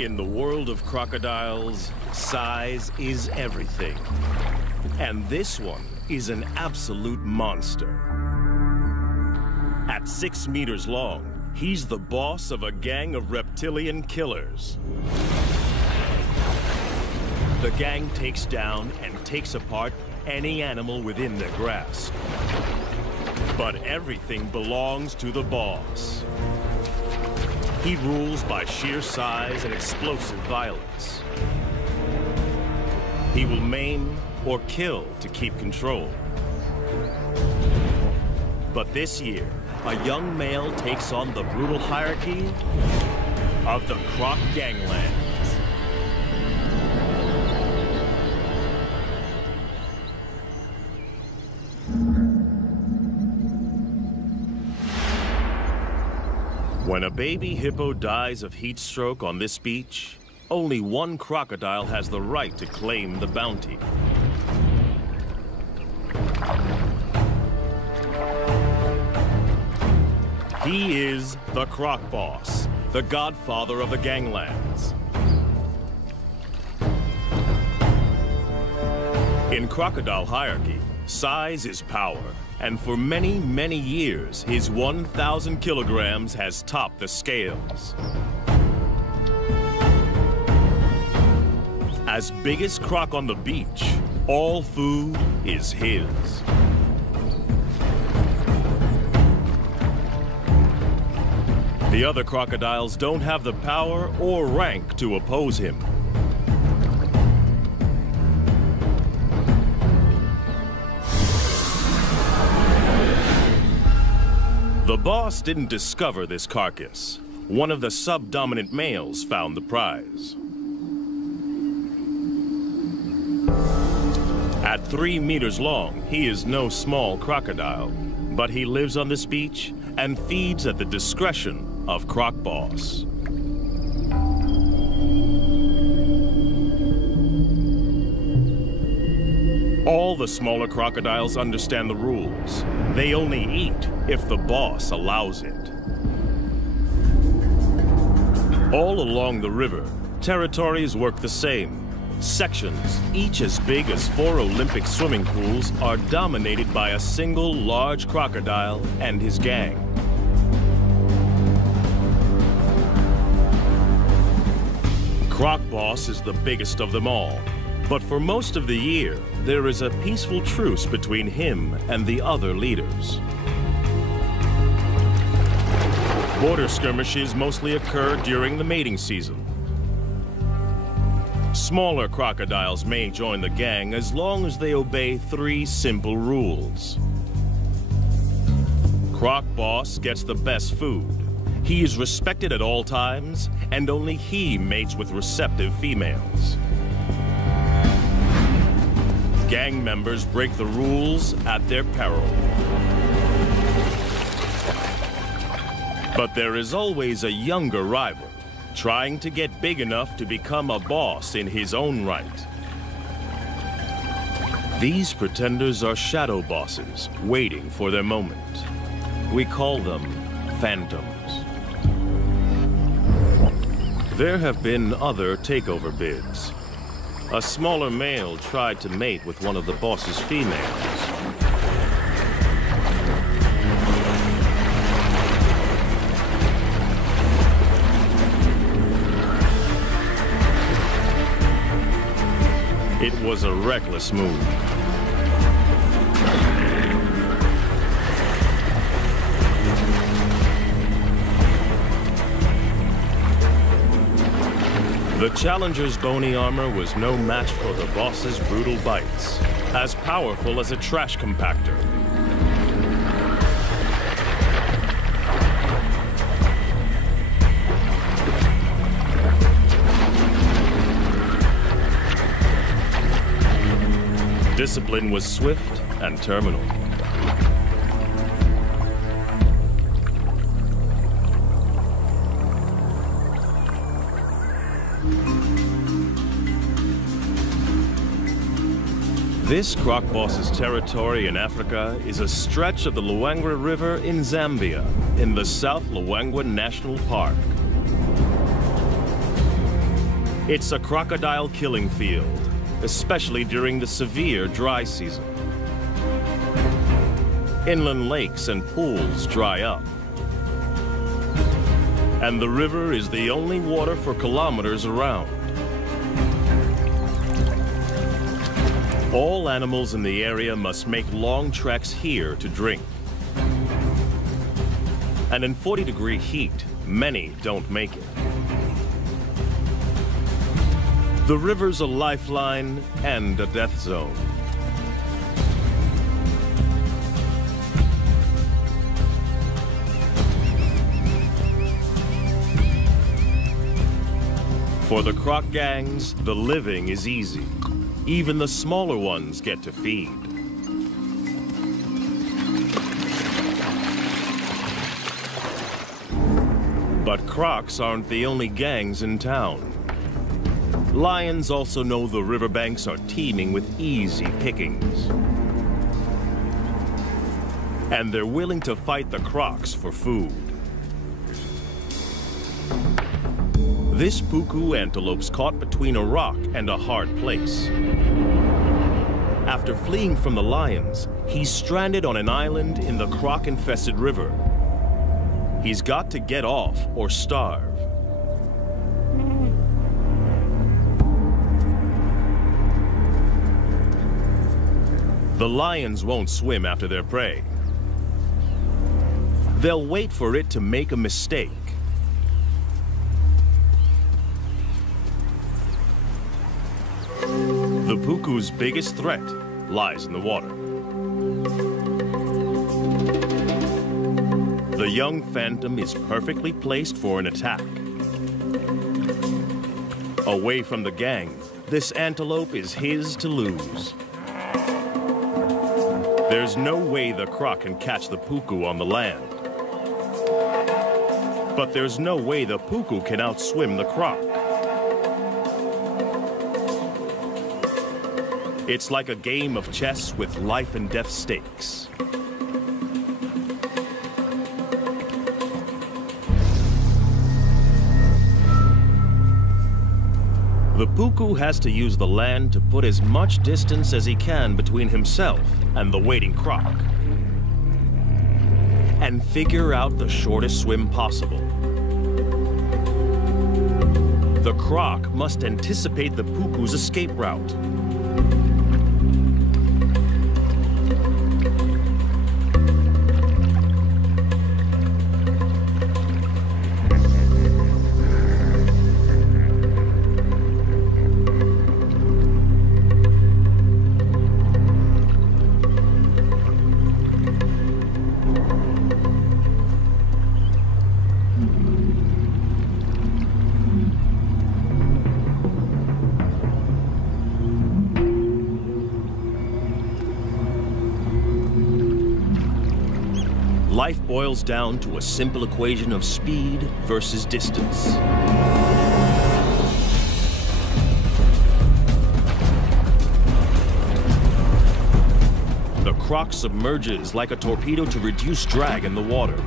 In the world of crocodiles, size is everything. And this one is an absolute monster. At 6 meters long, he's the boss of a gang of reptilian killers. The gang takes down and takes apart any animal within their grasp. But everything belongs to the boss. He rules by sheer size and explosive violence. He will maim or kill to keep control. But this year, a young male takes on the brutal hierarchy of the Croc Ganglands. When a baby hippo dies of heat stroke on this beach, only one crocodile has the right to claim the bounty. He is the Croc Boss, the godfather of the ganglands. In crocodile hierarchy, size is power. And for many, many years, his 1,000 kilograms has topped the scales. As biggest croc on the beach, all food is his. The other crocodiles don't have the power or rank to oppose him. The boss didn't discover this carcass. One of the subdominant males found the prize. At 3 meters long, he is no small crocodile, but he lives on this beach and feeds at the discretion of Croc Boss. All the smaller crocodiles understand the rules. They only eat if the boss allows it. All along the river, territories work the same. Sections, each as big as 4 Olympic swimming pools, are dominated by a single large crocodile and his gang. Croc Boss is the biggest of them all. But for most of the year, there is a peaceful truce between him and the other leaders. Border skirmishes mostly occur during the mating season. Smaller crocodiles may join the gang as long as they obey 3 simple rules. Croc Boss gets the best food. He is respected at all times, and only he mates with receptive females. Gang members break the rules at their peril. But there is always a younger rival, trying to get big enough to become a boss in his own right. These pretenders are shadow bosses, waiting for their moment. We call them phantoms. There have been other takeover bids. A smaller male tried to mate with one of the boss's females. It was a reckless move. The challenger's bony armor was no match for the boss's brutal bites, as powerful as a trash compactor. Discipline was swift and terminal. This Croc Boss's territory in Africa is a stretch of the Luangwa River in Zambia, in the South Luangwa National Park. It's a crocodile killing field, especially during the severe dry season. Inland lakes and pools dry up. And the river is the only water for kilometers around. All animals in the area must make long treks here to drink. And in 40-degree heat, many don't make it. The river's a lifeline and a death zone. For the croc gangs, the living is easy. Even the smaller ones get to feed. But crocs aren't the only gangs in town. Lions also know the riverbanks are teeming with easy pickings. And they're willing to fight the crocs for food. This puku antelope's caught between a rock and a hard place. After fleeing from the lions, he's stranded on an island in the croc-infested river. He's got to get off or starve. The lions won't swim after their prey. They'll wait for it to make a mistake. The puku's biggest threat lies in the water. The young phantom is perfectly placed for an attack. Away from the gang, this antelope is his to lose. There's no way the croc can catch the puku on the land. But there's no way the puku can outswim the croc. It's like a game of chess with life and death stakes. The puku has to use the land to put as much distance as he can between himself and the waiting croc, and figure out the shortest swim possible. The croc must anticipate the puku's escape route. Life boils down to a simple equation of speed versus distance. The croc submerges like a torpedo to reduce drag in the water.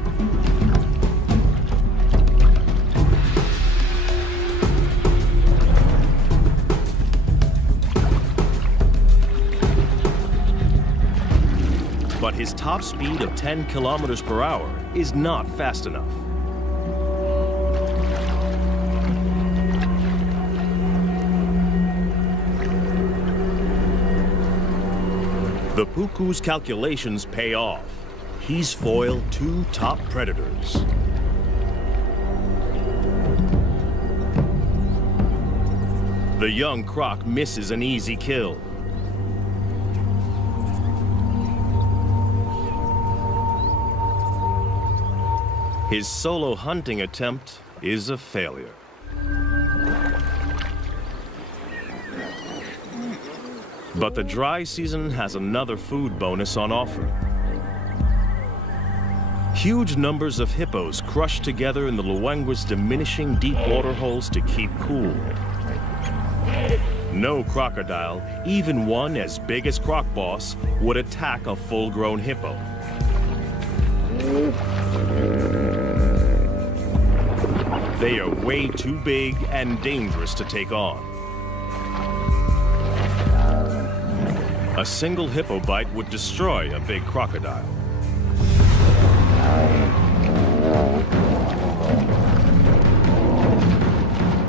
But his top speed of 10 kilometers per hour is not fast enough. The puku's calculations pay off. He's foiled two top predators. The young croc misses an easy kill. His solo hunting attempt is a failure. But the dry season has another food bonus on offer. Huge numbers of hippos crush together in the Luangwa's diminishing deep water holes to keep cool. No crocodile, even one as big as Croc Boss, would attack a full-grown hippo. They are way too big and dangerous to take on. A single hippo bite would destroy a big crocodile.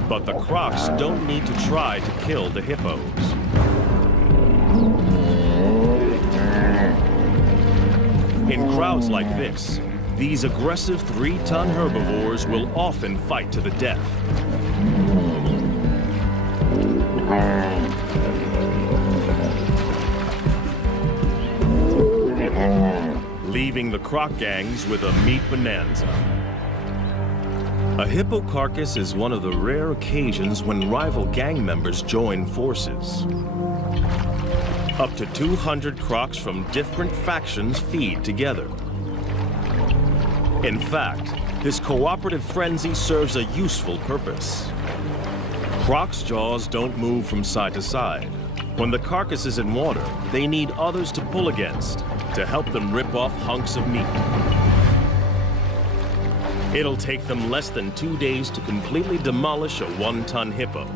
But the crocs don't need to try to kill the hippos. In crowds like this, these aggressive 3-ton herbivores will often fight to the death. Leaving the croc gangs with a meat bonanza. A hippo carcass is one of the rare occasions when rival gang members join forces. Up to 200 crocs from different factions feed together. In fact, this cooperative frenzy serves a useful purpose. Crocs' jaws don't move from side to side. When the carcass is in water, they need others to pull against to help them rip off hunks of meat. It'll take them less than 2 days to completely demolish a 1-ton hippo.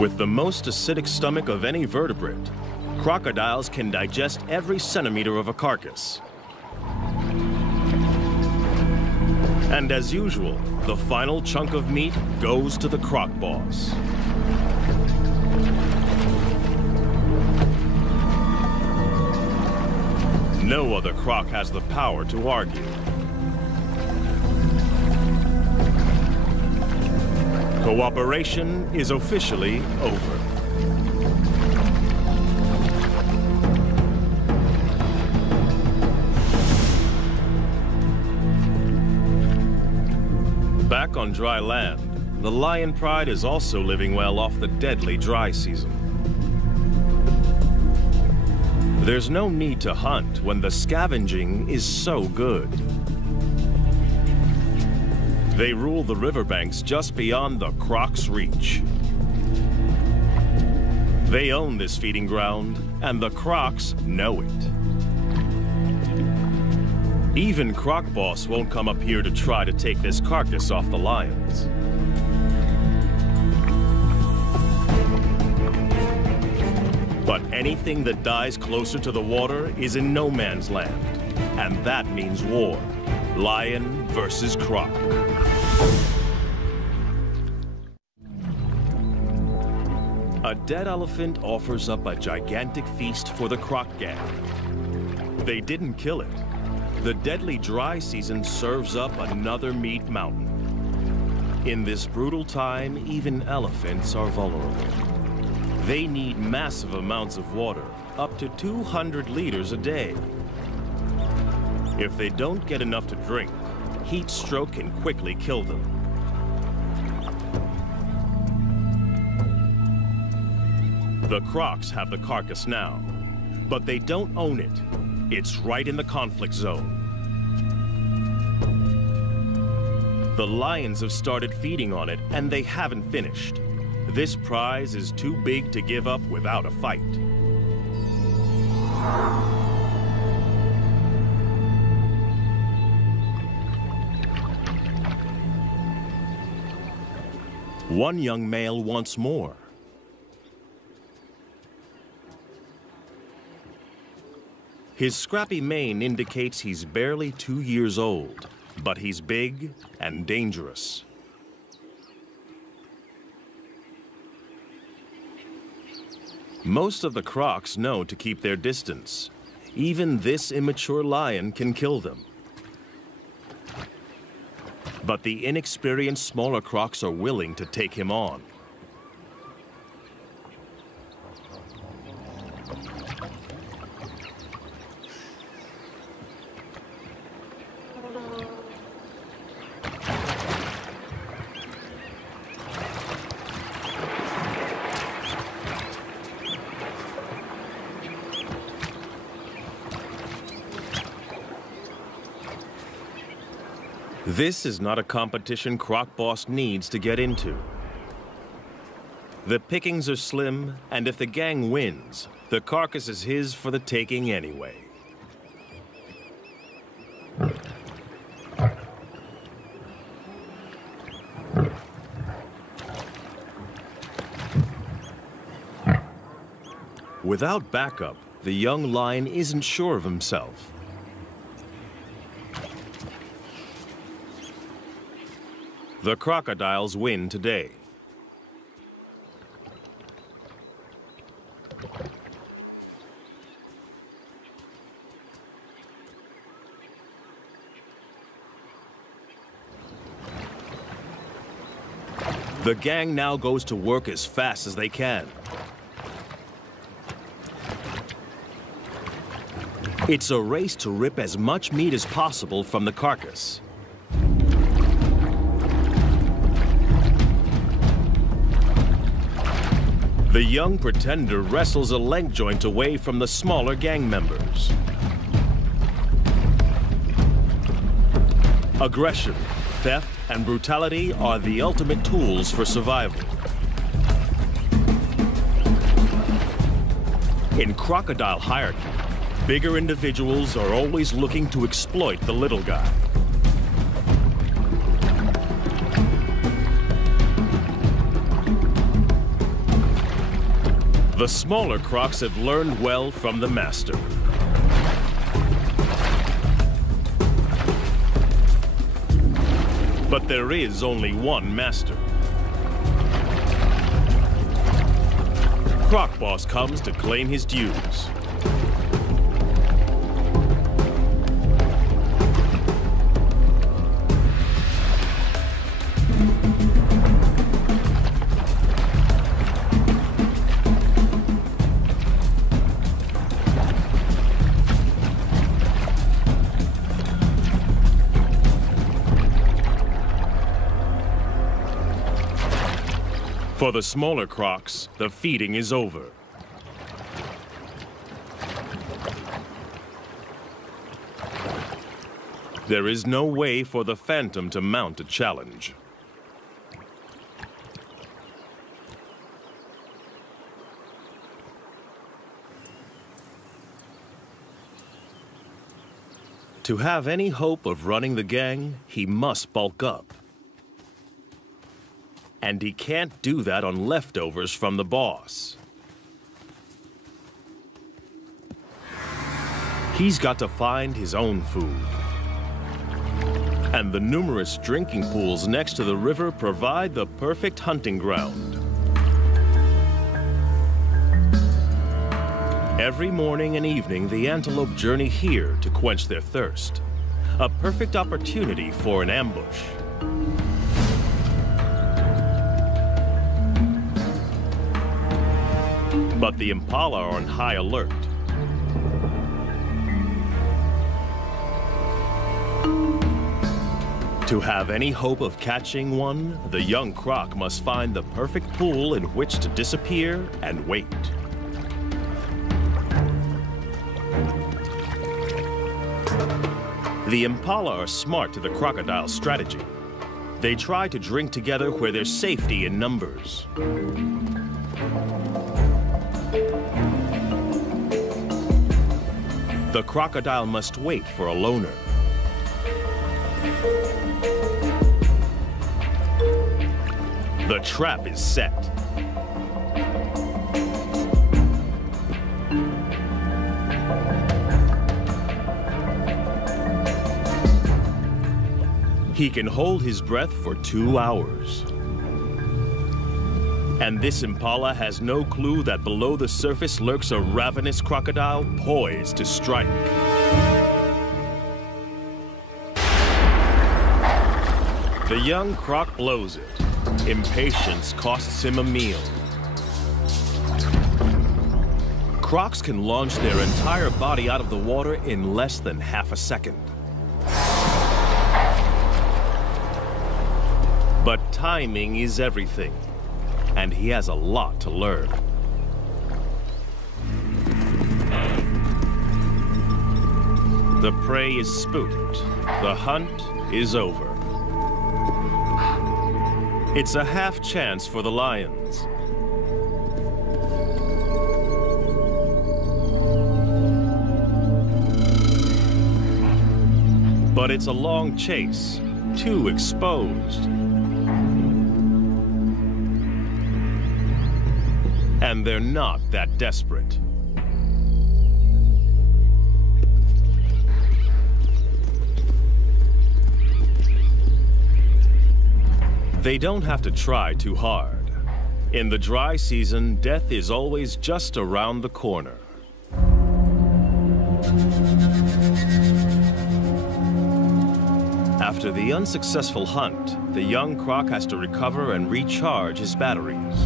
With the most acidic stomach of any vertebrate, crocodiles can digest every centimeter of a carcass. And as usual, the final chunk of meat goes to the croc boss. No other croc has the power to argue. Cooperation is officially over. Back on dry land, the lion pride is also living well off the deadly dry season. There's no need to hunt when the scavenging is so good. They rule the riverbanks just beyond the croc's reach. They own this feeding ground, and the crocs know it. Even Croc Boss won't come up here to try to take this carcass off the lions. But anything that dies closer to the water is in no man's land, and that means war. Lion versus croc. A dead elephant offers up a gigantic feast for the croc gang. They didn't kill it. The deadly dry season serves up another meat mountain. In this brutal time, even elephants are vulnerable. They need massive amounts of water, up to 200 liters a day. If they don't get enough to drink, heat stroke can quickly kill them. The crocs have the carcass now, but they don't own it. It's right in the conflict zone. The lions have started feeding on it, and they haven't finished. This prize is too big to give up without a fight. One young male wants more. His scrappy mane indicates he's barely 2 years old, but he's big and dangerous. Most of the crocs know to keep their distance. Even this immature lion can kill them. But the inexperienced smaller crocs are willing to take him on. This is not a competition Croc Boss needs to get into. The pickings are slim, and if the gang wins, the carcass is his for the taking anyway. Without backup, the young lion isn't sure of himself. The crocodiles win today. The gang now goes to work as fast as they can. It's a race to rip as much meat as possible from the carcass. The young pretender wrestles a leg joint away from the smaller gang members. Aggression, theft, and brutality are the ultimate tools for survival. In crocodile hierarchy, bigger individuals are always looking to exploit the little guy. The smaller crocs have learned well from the master. But there is only one master. Croc Boss comes to claim his dues. For the smaller crocs, the feeding is over. There is no way for the Phantom to mount a challenge. To have any hope of running the gang, he must bulk up. And he can't do that on leftovers from the boss. He's got to find his own food. And the numerous drinking pools next to the river provide the perfect hunting ground. Every morning and evening, the antelope journey here to quench their thirst. A perfect opportunity for an ambush. But the impala are on high alert. To have any hope of catching one, the young croc must find the perfect pool in which to disappear and wait. The impala are smart to the crocodile's strategy. They try to drink together where there's safety in numbers. The crocodile must wait for a loner. The trap is set. He can hold his breath for 2 hours. And this impala has no clue that below the surface lurks a ravenous crocodile poised to strike. The young croc blows it. Impatience costs him a meal. Crocs can launch their entire body out of the water in less than half a second. But timing is everything, and he has a lot to learn. The prey is spooked. The hunt is over. It's a half chance for the lions. But it's a long chase, too exposed. And they're not that desperate. They don't have to try too hard. In the dry season, death is always just around the corner. After the unsuccessful hunt, the young croc has to recover and recharge his batteries.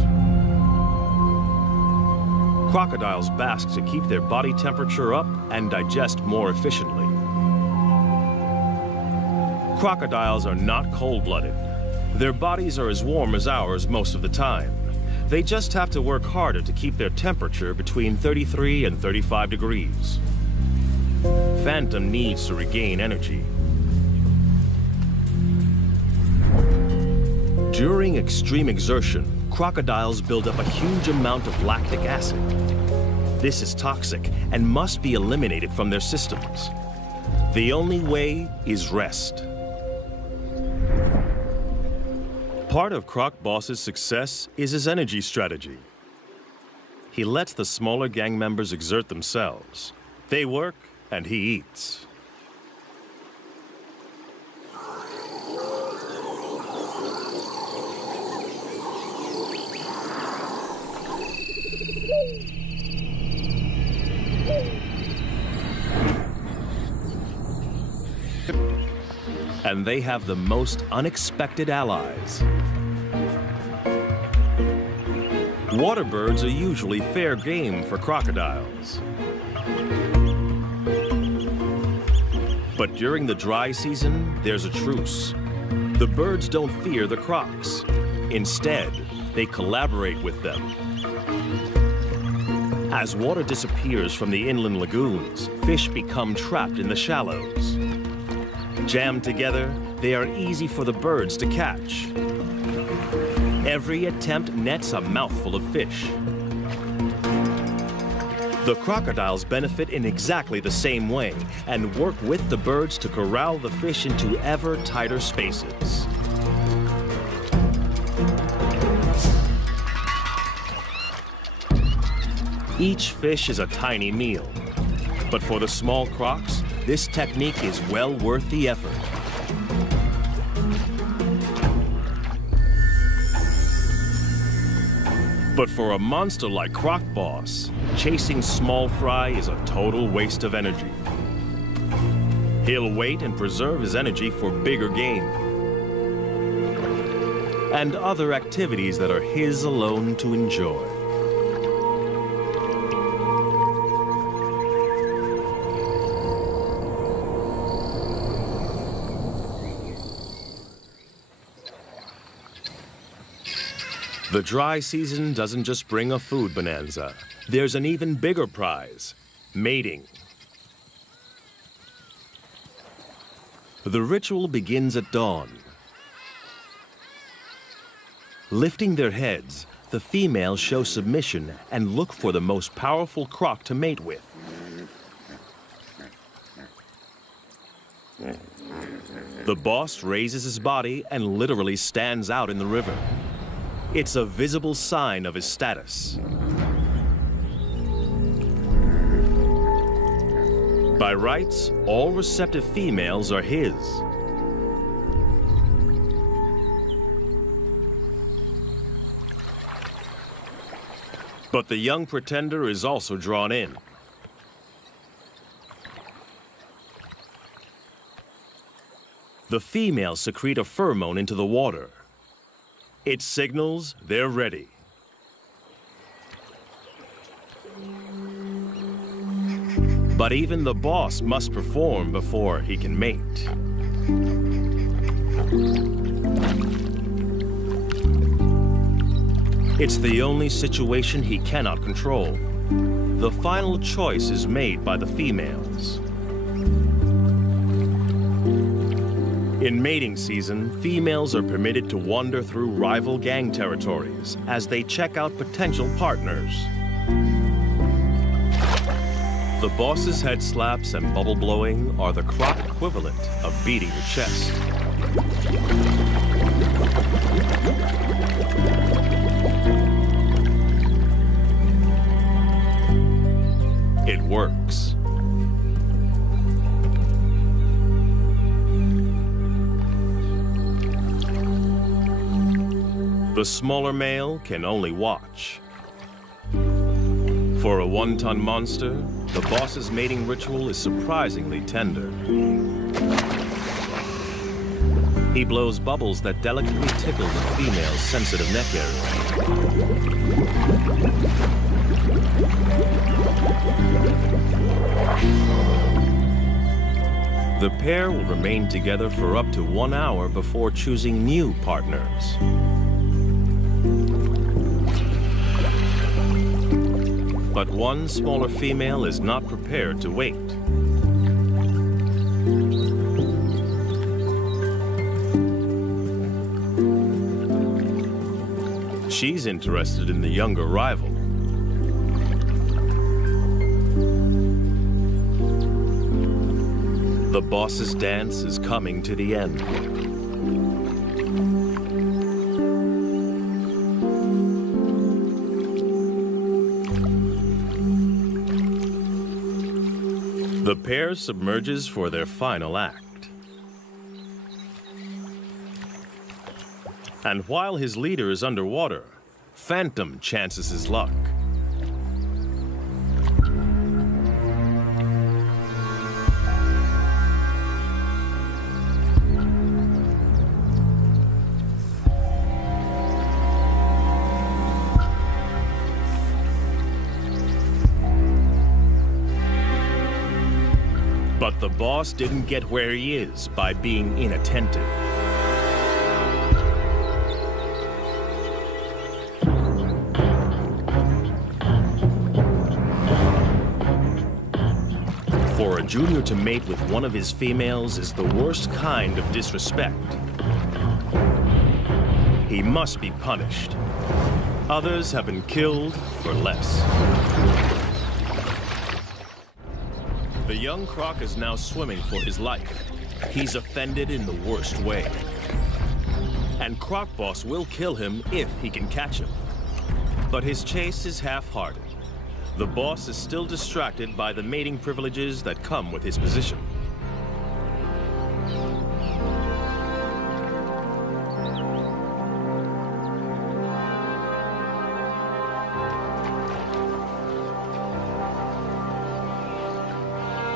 Crocodiles bask to keep their body temperature up and digest more efficiently. Crocodiles are not cold-blooded. Their bodies are as warm as ours most of the time. They just have to work harder to keep their temperature between 33 and 35 degrees. Phantom needs to regain energy. During extreme exertion, crocodiles build up a huge amount of lactic acid. This is toxic and must be eliminated from their systems. The only way is rest. Part of Croc Boss's success is his energy strategy. He lets the smaller gang members exert themselves. They work and he eats. And they have the most unexpected allies. Water birds are usually fair game for crocodiles. But during the dry season, there's a truce. The birds don't fear the crocs. Instead, they collaborate with them. As water disappears from the inland lagoons, fish become trapped in the shallows. Jammed together, they are easy for the birds to catch. Every attempt nets a mouthful of fish. The crocodiles benefit in exactly the same way and work with the birds to corral the fish into ever tighter spaces. Each fish is a tiny meal, but for the small crocs, this technique is well worth the effort. But for a monster like Croc Boss, chasing small fry is a total waste of energy. He'll wait and preserve his energy for bigger game and other activities that are his alone to enjoy. The dry season doesn't just bring a food bonanza. There's an even bigger prize, mating. The ritual begins at dawn. Lifting their heads, the females show submission and look for the most powerful croc to mate with. The boss raises his body and literally stands out in the river. It's a visible sign of his status. By rights, all receptive females are his. But the young pretender is also drawn in. The females secrete a pheromone into the water. It signals they're ready. But even the boss must perform before he can mate. It's the only situation he cannot control. The final choice is made by the females. In mating season, females are permitted to wander through rival gang territories as they check out potential partners. The boss's head slaps and bubble blowing are the croc equivalent of beating the chest. It works. The smaller male can only watch. For a one-ton monster, the boss's mating ritual is surprisingly tender. He blows bubbles that delicately tickle the female's sensitive neck area. The pair will remain together for up to 1 hour before choosing new partners. But one smaller female is not prepared to wait. She's interested in the younger rival. The boss's dance is coming to the end. The pair submerges for their final act. And while his leader is underwater, Phantom chances his luck. But the boss didn't get where he is by being inattentive. For a junior to mate with one of his females is the worst kind of disrespect. He must be punished. Others have been killed for less. The young croc is now swimming for his life. He's offended in the worst way. And Croc Boss will kill him if he can catch him. But his chase is half-hearted. The boss is still distracted by the mating privileges that come with his position.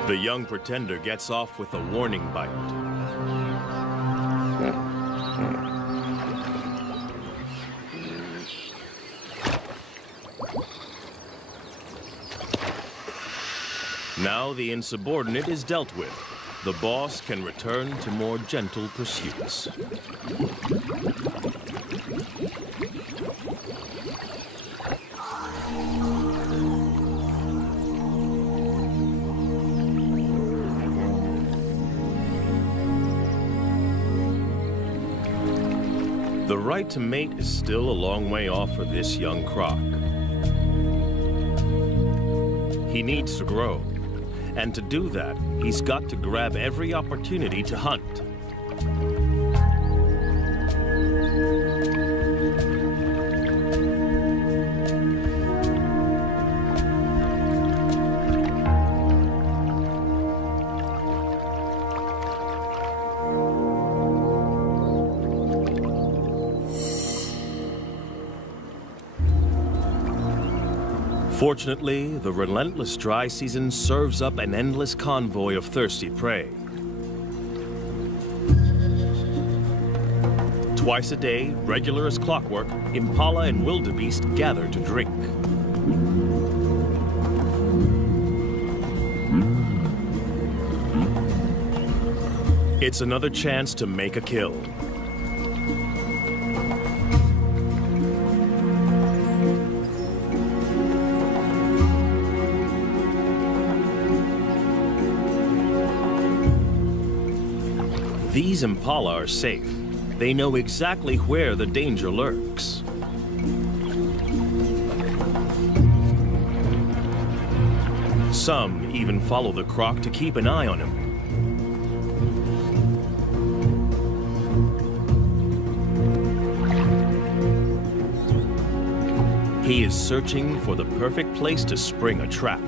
The young pretender gets off with a warning bite. Now the insubordinate is dealt with. The boss can return to more gentle pursuits. The right to mate is still a long way off for this young croc. He needs to grow. And to do that, he's got to grab every opportunity to hunt. Fortunately, the relentless dry season serves up an endless convoy of thirsty prey. Twice a day, regular as clockwork, impala and wildebeest gather to drink. It's another chance to make a kill. These impala are safe. They know exactly where the danger lurks. Some even follow the croc to keep an eye on him. He is searching for the perfect place to spring a trap.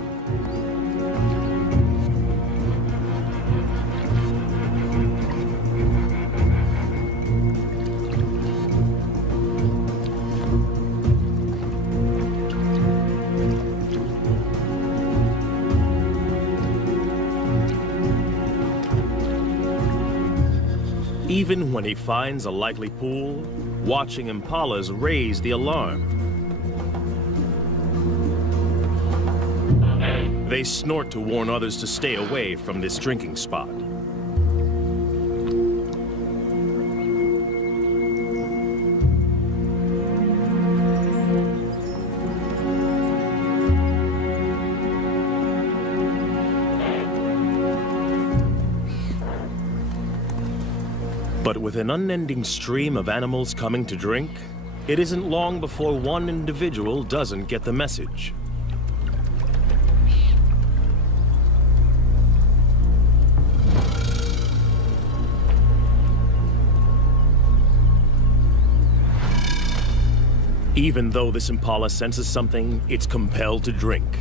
Even when he finds a likely pool, watching impalas raise the alarm. They snort to warn others to stay away from this drinking spot. But with an unending stream of animals coming to drink, it isn't long before one individual doesn't get the message. Even though this impala senses something, it's compelled to drink.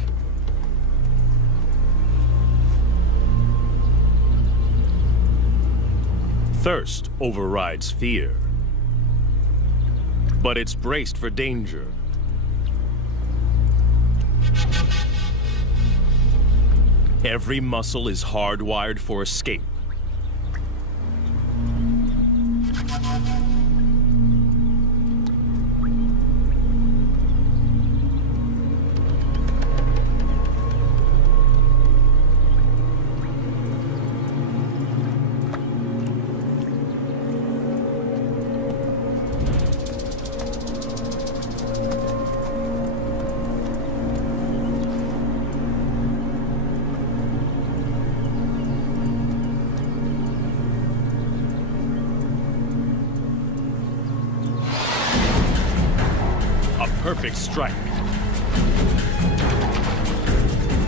Thirst overrides fear. But it's braced for danger. Every muscle is hardwired for escape. Perfect strike.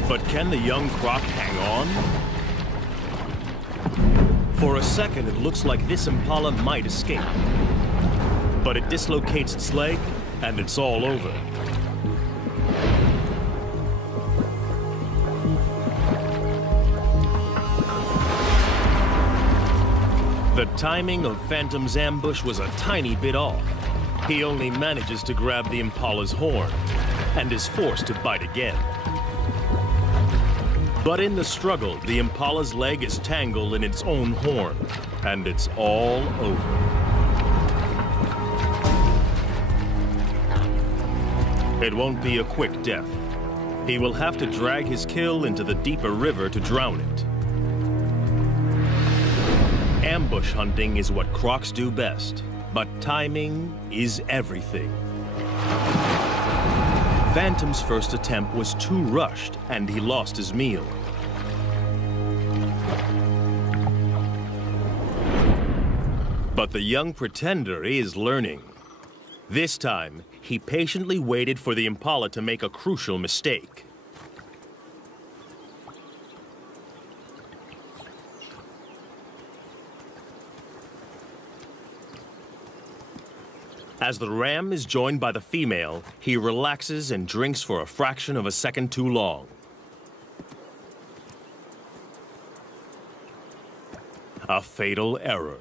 But can the young croc hang on? For a second, it looks like this impala might escape. But it dislocates its leg, and it's all over. The timing of Phantom's ambush was a tiny bit off. He only manages to grab the impala's horn and is forced to bite again. But in the struggle, the impala's leg is tangled in its own horn, and it's all over. It won't be a quick death. He will have to drag his kill into the deeper river to drown it. Ambush hunting is what crocs do best. But timing is everything. Phantom's first attempt was too rushed, and he lost his meal. But the young pretender is learning. This time, he patiently waited for the impala to make a crucial mistake. As the ram is joined by the female, he relaxes and drinks for a fraction of a second too long. A fatal error.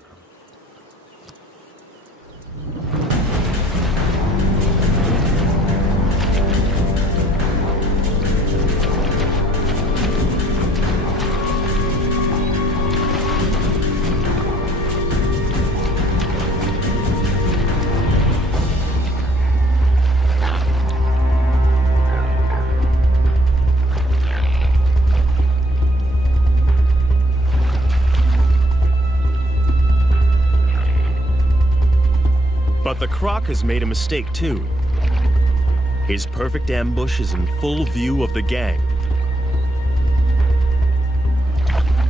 But the croc has made a mistake too. His perfect ambush is in full view of the gang.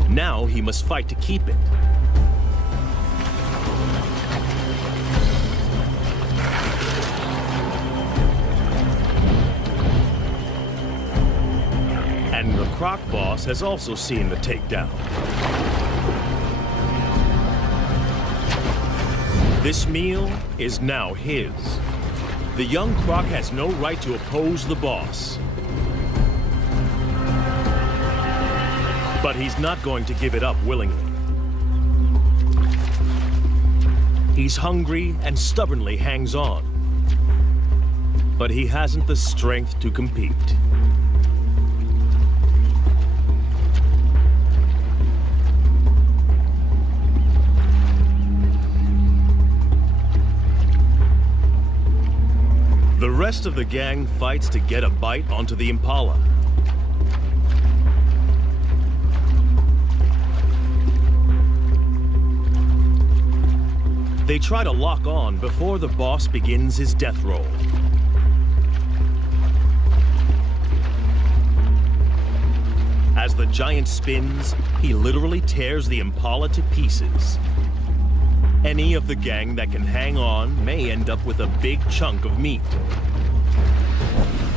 Now he must fight to keep it. And the croc boss has also seen the takedown. This meal is now his. The young croc has no right to oppose the boss. But he's not going to give it up willingly. He's hungry and stubbornly hangs on. But he hasn't the strength to compete. rest of the gang fights to get a bite onto the impala. They try to lock on before the boss begins his death roll. As the giant spins, he literally tears the impala to pieces. Any of the gang that can hang on may end up with a big chunk of meat.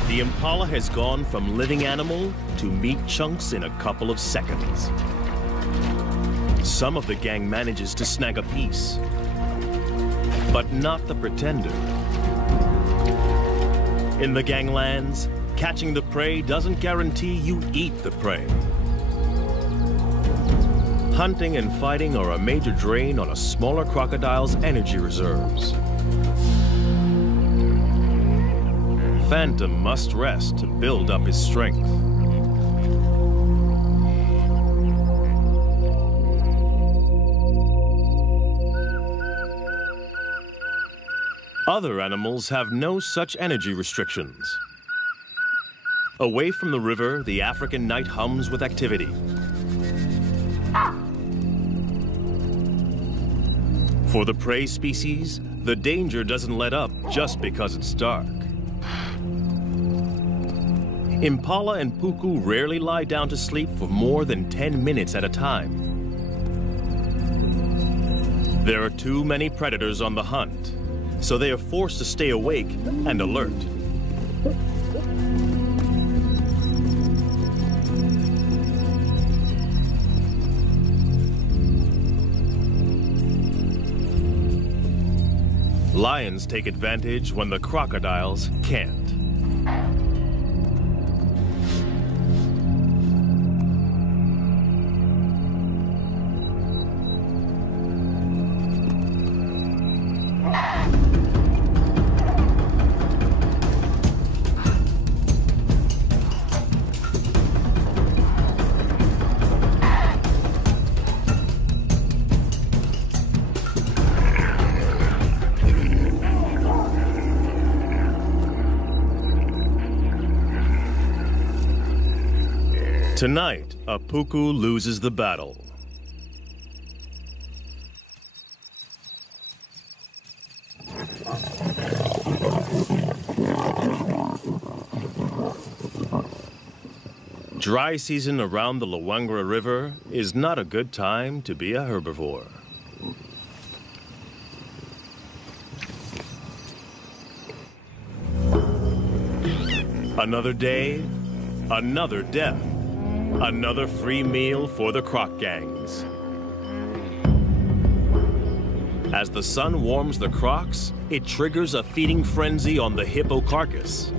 The impala has gone from living animal to meat chunks in a couple of seconds. Some of the gang manages to snag a piece, but not the pretender. In the ganglands, catching the prey doesn't guarantee you eat the prey. Hunting and fighting are a major drain on a smaller crocodile's energy reserves. Phantom must rest to build up his strength. Other animals have no such energy restrictions. Away from the river, the African night hums with activity. For the prey species, the danger doesn't let up just because it's dark. Impala and puku rarely lie down to sleep for more than 10 minutes at a time. There are too many predators on the hunt, so they are forced to stay awake and alert. Lions take advantage when the crocodiles can't. Tonight, a puku loses the battle. Dry season around the Luangwa River is not a good time to be a herbivore. Another day, another death. Another free meal for the croc gangs. As the sun warms the crocs, it triggers a feeding frenzy on the hippo carcass.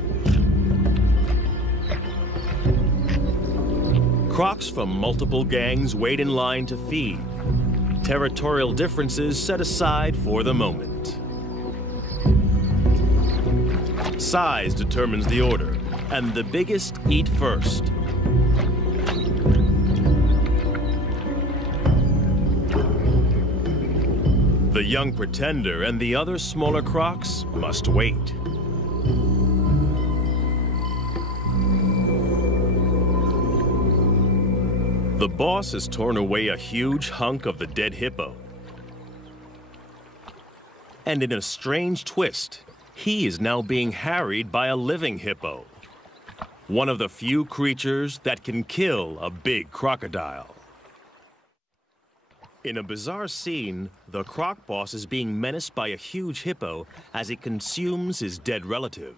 Crocs from multiple gangs wait in line to feed. Territorial differences set aside for the moment. Size determines the order, and the biggest eat first. The young pretender and the other smaller crocs must wait. The boss has torn away a huge hunk of the dead hippo. And in a strange twist, he is now being harried by a living hippo. One of the few creatures that can kill a big crocodile. In a bizarre scene, the croc boss is being menaced by a huge hippo as it consumes his dead relative.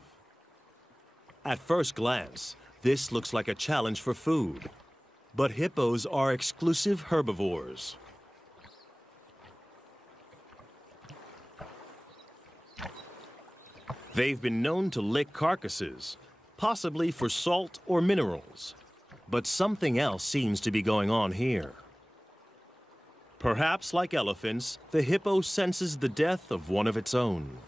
At first glance, this looks like a challenge for food. But hippos are exclusive herbivores. They've been known to lick carcasses, possibly for salt or minerals. But something else seems to be going on here. Perhaps like elephants, the hippo senses the death of one of its own.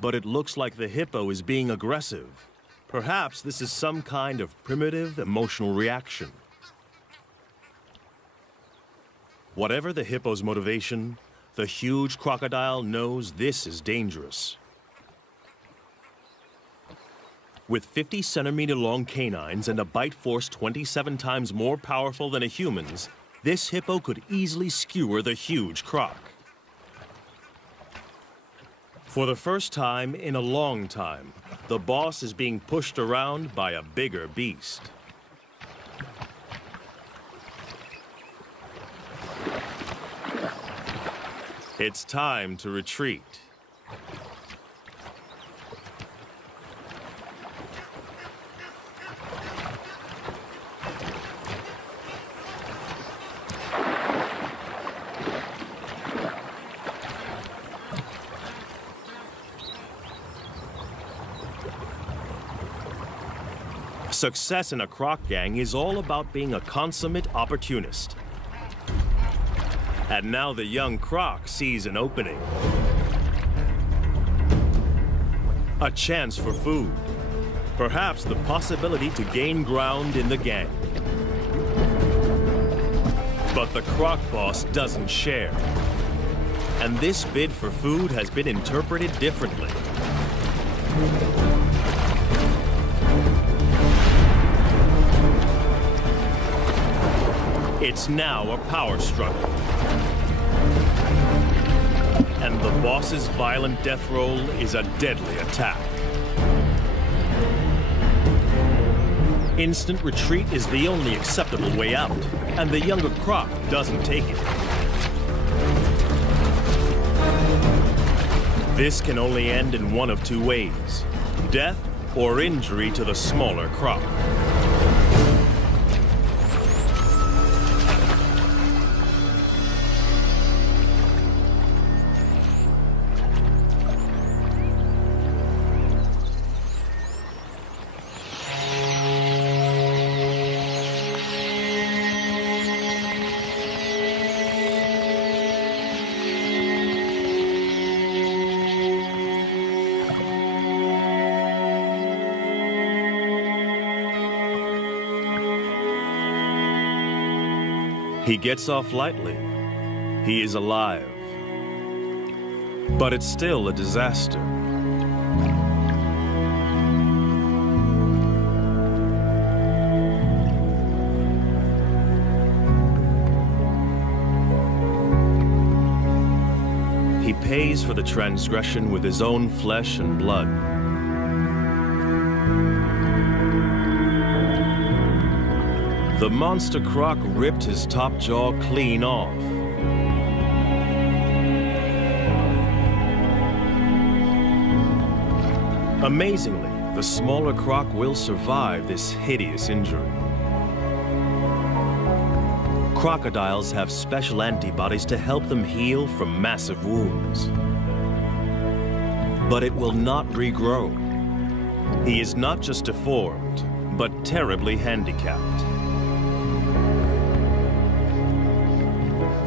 But it looks like the hippo is being aggressive. Perhaps this is some kind of primitive emotional reaction. Whatever the hippo's motivation, the huge crocodile knows this is dangerous. With 50-centimeter-long canines and a bite force 27 times more powerful than a human's, this hippo could easily skewer the huge croc. For the first time in a long time, the boss is being pushed around by a bigger beast. It's time to retreat. Success in a croc gang is all about being a consummate opportunist. And now the young croc sees an opening. A chance for food. Perhaps the possibility to gain ground in the gang. But the croc boss doesn't share. And this bid for food has been interpreted differently. It's now a power struggle. And the boss's violent death roll is a deadly attack. Instant retreat is the only acceptable way out, and the younger croc doesn't take it. This can only end in one of two ways: death or injury to the smaller croc. He gets off lightly. He is alive. But it's still a disaster. He pays for the transgression with his own flesh and blood. The monster croc ripped his top jaw clean off. Amazingly, the smaller croc will survive this hideous injury. Crocodiles have special antibodies to help them heal from massive wounds. But it will not regrow. He is not just deformed, but terribly handicapped.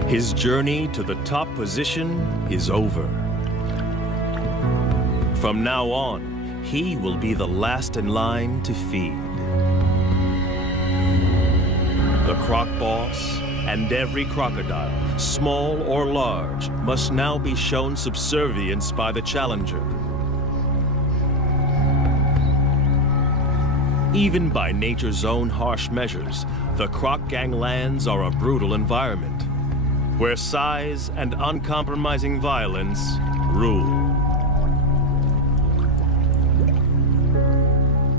His journey to the top position is over. From now on, he will be the last in line to feed. The croc boss and every crocodile, small or large, must now be shown subservience by the challenger. Even by nature's own harsh measures, the croc gang lands are a brutal environment, where size and uncompromising violence rule.